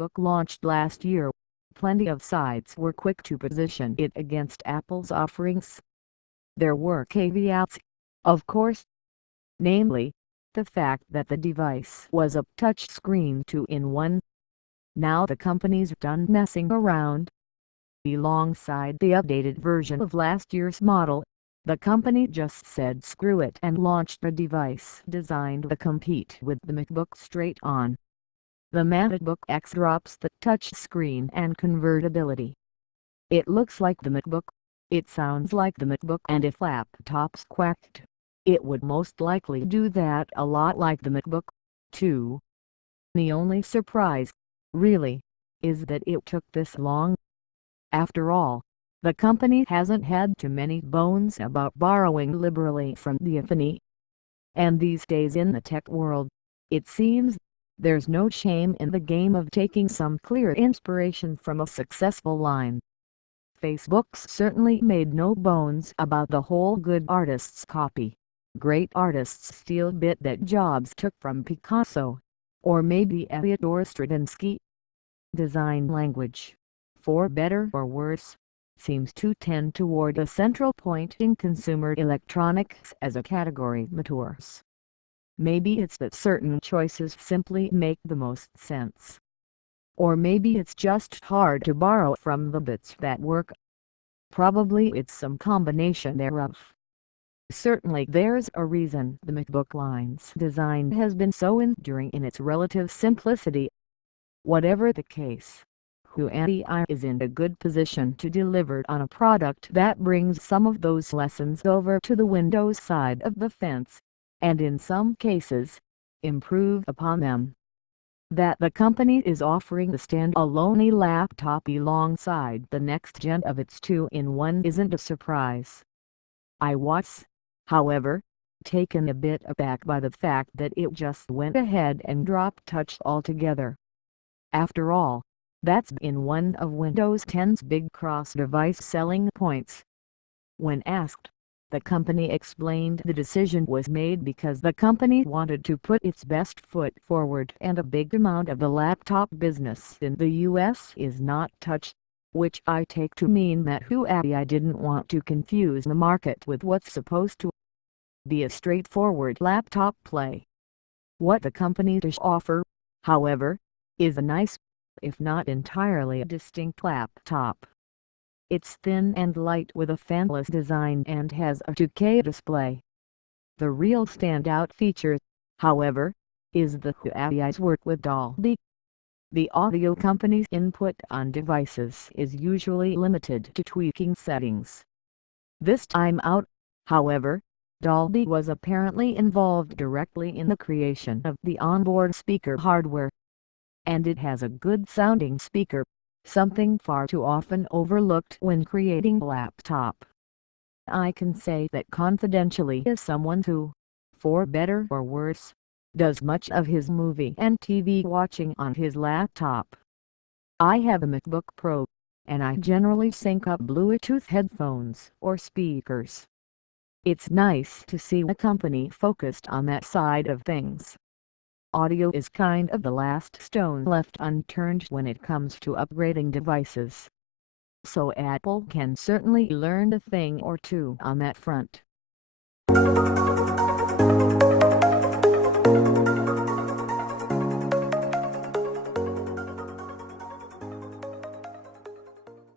MateBook launched last year, plenty of sites were quick to position it against Apple's offerings. There were caveats, of course, namely, the fact that the device was a touchscreen 2-in-1. Now the company's done messing around. Alongside the updated version of last year's model, the company just said screw it and launched a device designed to compete with the MacBook straight on. The MateBook X drops the touchscreen and convertibility. It looks like the MacBook, it sounds like the MacBook, and if laptops quacked, it would most likely do that a lot like the MacBook, too. The only surprise, really, is that it took this long. After all, the company hasn't had too many bones about borrowing liberally from the iPhone. And these days in the tech world, it seems, there's no shame in the game of taking some clear inspiration from a successful line. Facebook's certainly made no bones about the whole good artists copy, great artists steal bit that Jobs took from Picasso, or maybe Eliot or Stravinsky. Design language, for better or worse, seems to tend toward a central point in consumer electronics as a category matures. Maybe it's that certain choices simply make the most sense. Or maybe it's just hard to borrow from the bits that work. Probably it's some combination thereof. Certainly there's a reason the MacBook line's design has been so enduring in its relative simplicity. Whatever the case, Huawei is in a good position to deliver on a product that brings some of those lessons over to the Windows side of the fence, and in some cases, improve upon them. That the company is offering the stand-alone laptop alongside the next gen of its 2-in-1 isn't a surprise. I was, however, taken a bit aback by the fact that it just went ahead and dropped touch altogether. After all, that's been one of Windows 10's big cross-device selling points. When asked, the company explained the decision was made because the company wanted to put its best foot forward, and a big amount of the laptop business in the US is not touch, which I take to mean that Huawei didn't want to confuse the market with what's supposed to be a straightforward laptop play. What the company does offer, however, is a nice, if not entirely distinct laptop. It's thin and light with a fanless design and has a 2K display. The real standout feature, however, is the Huawei's work with Dolby. The audio company's input on devices is usually limited to tweaking settings. This time out, however, Dolby was apparently involved directly in the creation of the onboard speaker hardware. And it has a good-sounding speaker, something far too often overlooked when creating a laptop. I can say that confidentially as someone who, for better or worse, does much of his movie and TV watching on his laptop. I have a MacBook Pro, and I generally sync up Bluetooth headphones or speakers. It's nice to see a company focused on that side of things. Audio is kind of the last stone left unturned when it comes to upgrading devices. So Apple can certainly learn a thing or two on that front.